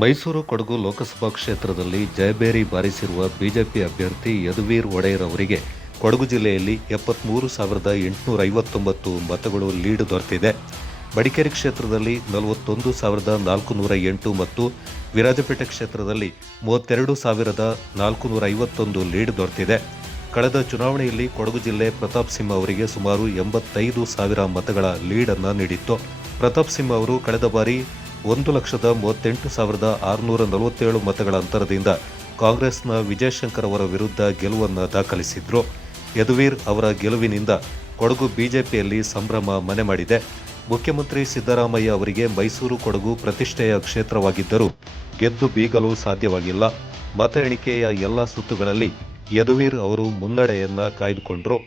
ಮೈಸೂರು ಕೊಡಗು ಲೋಕಸಭಾ ಕ್ಷೇತ್ರದಲ್ಲಿ ಜಯಬೇರಿ ಬಾರಿಸಿರುವ ಬಿಜೆಪಿ ಅಭ್ಯರ್ಥಿ ಯದುವೀರ್ ಒಡೆಯರ್ ಅವರಿಗೆ ಕೊಡಗು ಜಿಲ್ಲೆಯಲ್ಲಿ ಎಪ್ಪತ್ತ್ಮೂರು ಸಾವಿರದ ಎಂಟುನೂರ ಐವತ್ತೊಂಬತ್ತು ಮತಗಳು ಲೀಡ್ ದೊರೆತಿದೆ. ಮಡಿಕೇರಿ ಕ್ಷೇತ್ರದಲ್ಲಿ ನಲವತ್ತೊಂದು ಸಾವಿರದ ನಾಲ್ಕು ನೂರ ಎಂಟು ಮತ್ತು ವಿರಾಜಪೇಟೆ ಕ್ಷೇತ್ರದಲ್ಲಿ ಮೂವತ್ತೆರಡು ಸಾವಿರದ ನಾಲ್ಕುನೂರ ಐವತ್ತೊಂದು ಲೀಡ್ ದೊರೆತಿದೆ. ಕಳೆದ ಚುನಾವಣೆಯಲ್ಲಿ ಕೊಡಗು ಜಿಲ್ಲೆ ಪ್ರತಾಪ್ ಸಿಂಹ ಅವರಿಗೆ ಸುಮಾರು ಎಂಬತ್ತೈದು ಸಾವಿರ ಮತಗಳ ಲೀಡನ್ನು ನೀಡಿತ್ತು. ಪ್ರತಾಪ್ ಸಿಂಹ ಅವರು ಕಳೆದ ಬಾರಿ ಒಂದು ಲಕ್ಷದ ಮೂವತ್ತೆಂಟು ಸಾವಿರದ ಆರುನೂರ ನಲವತ್ತೇಳು ಮತಗಳ ಅಂತರದಿಂದ ಕಾಂಗ್ರೆಸ್ನ ವಿಜಯಶಂಕರ್ ಅವರ ವಿರುದ್ಧ ಗೆಲುವನ್ನು ದಾಖಲಿಸಿದ್ರು. ಯದುವೀರ್ ಅವರ ಗೆಲುವಿನಿಂದ ಕೊಡಗು ಬಿಜೆಪಿಯಲ್ಲಿ ಸಂಭ್ರಮ ಮನೆ ಮಾಡಿದೆ. ಮುಖ್ಯಮಂತ್ರಿ ಸಿದ್ದರಾಮಯ್ಯ ಅವರಿಗೆ ಮೈಸೂರು ಕೊಡಗು ಪ್ರತಿಷ್ಠೆಯ ಕ್ಷೇತ್ರವಾಗಿದ್ದರೂ ಗೆದ್ದು ಬೀಗಲು ಸಾಧ್ಯವಾಗಿಲ್ಲ. ಮತ ಎಣಿಕೆಯ ಎಲ್ಲ ಸುತ್ತುಗಳಲ್ಲಿ ಯದುವೀರ್ ಅವರು ಮುನ್ನಡೆಯನ್ನ ಕಾಯ್ದುಕೊಂಡ್ರು.